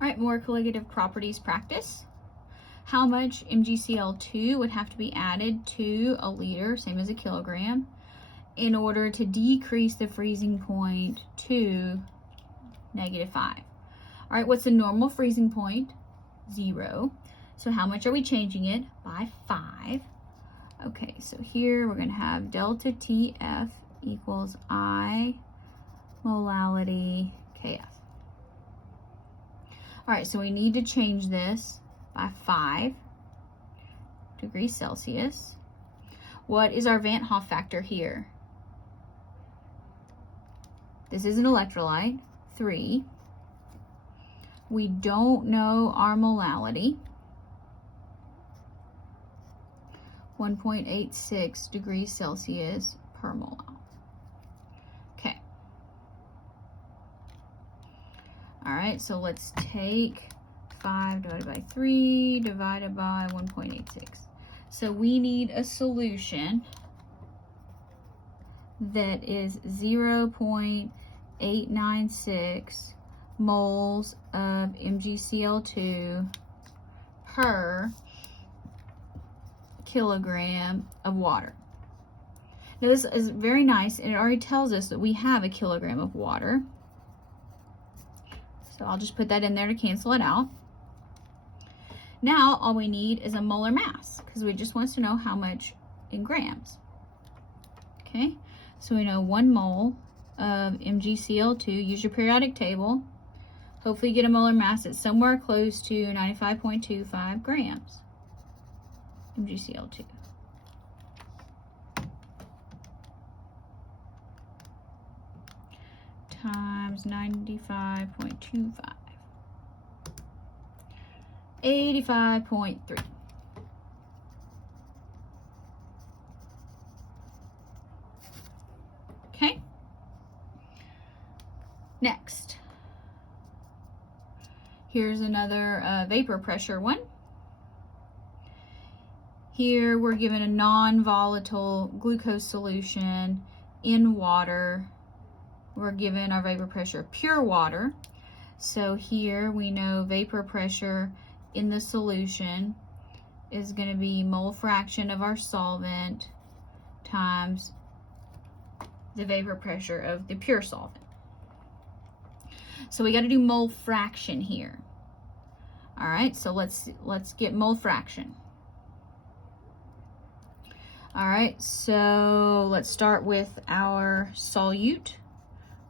All right, more colligative properties practice. How much MgCl2 would have to be added to a liter, same as a kilogram, in order to decrease the freezing point to -5? All right, what's the normal freezing point? 0. So how much are we changing it? By 5. Okay, so here we're going to have delta TF equals I molality KF. All right, so we need to change this by 5 degrees Celsius. What is our Van Hoff factor here? This is an electrolyte, 3. We don't know our molality, 1.86 degrees Celsius per mole. Okay. All right, so let's take 5 divided by 3 divided by 1.86. So we need a solution that is 0.896 moles of MgCl2 per kilogram of water. Now this is very nice, and it already tells us that we have a kilogram of water. So I'll just put that in there to cancel it out. Now all we need is a molar mass, because we just want to know how much in grams. Okay, so we know 1 mole of MgCl2. Use your periodic table. Hopefully you get a molar mass that's somewhere close to 95.25 grams MgCl2. Times 95.25. 85.3. Okay. Next. Here's another vapor pressure one. Here we're given a non-volatile glucose solution in water. We're given our vapor pressure pure water. So here we know vapor pressure in the solution is going to be mole fraction of our solvent times the vapor pressure of the pure solvent. So we got to do mole fraction here. All right, so let's get mole fraction. All right, so let's start with our solute.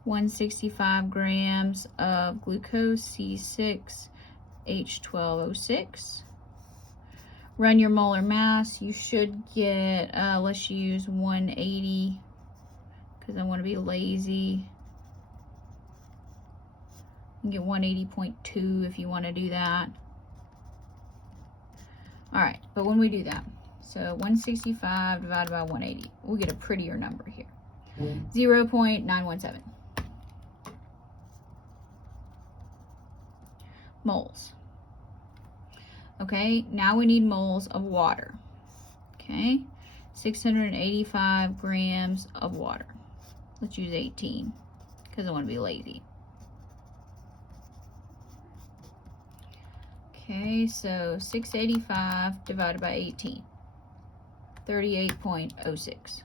165 grams of glucose, C6H12O6. Run your molar mass. You should get, let's use 180, because I want to be lazy. You can get 180.2 if you want to do that. All right, but when we do that, so 165 divided by 180, we'll get a prettier number here. 0.917 moles. Okay, now we need moles of water. Okay, 685 grams of water. Let's use 18 because I want to be lazy. Okay, so 685 divided by 18, 38.06.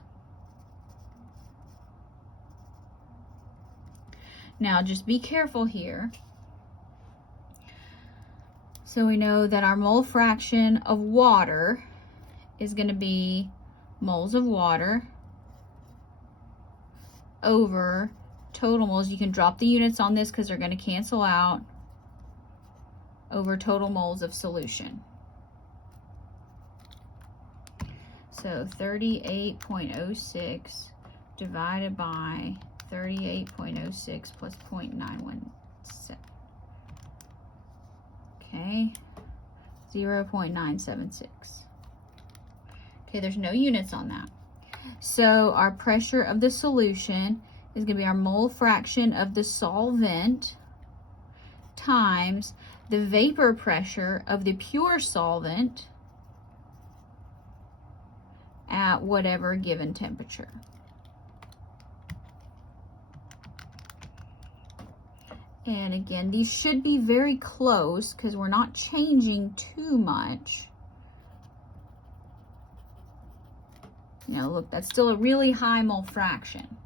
Now just be careful here. So we know that our mole fraction of water is going to be moles of water over total moles. You can drop the units on this because they're going to cancel out, over total moles of solution. So 38.06 divided by 38.06 plus 0.917. Okay, 0.976. Okay, there's no units on that. So our pressure of the solution is going to be our mole fraction of the solvent times the vapor pressure of the pure solvent at whatever given temperature. And again, these should be very close because we're not changing too much. You know, look, that's still a really high mole fraction.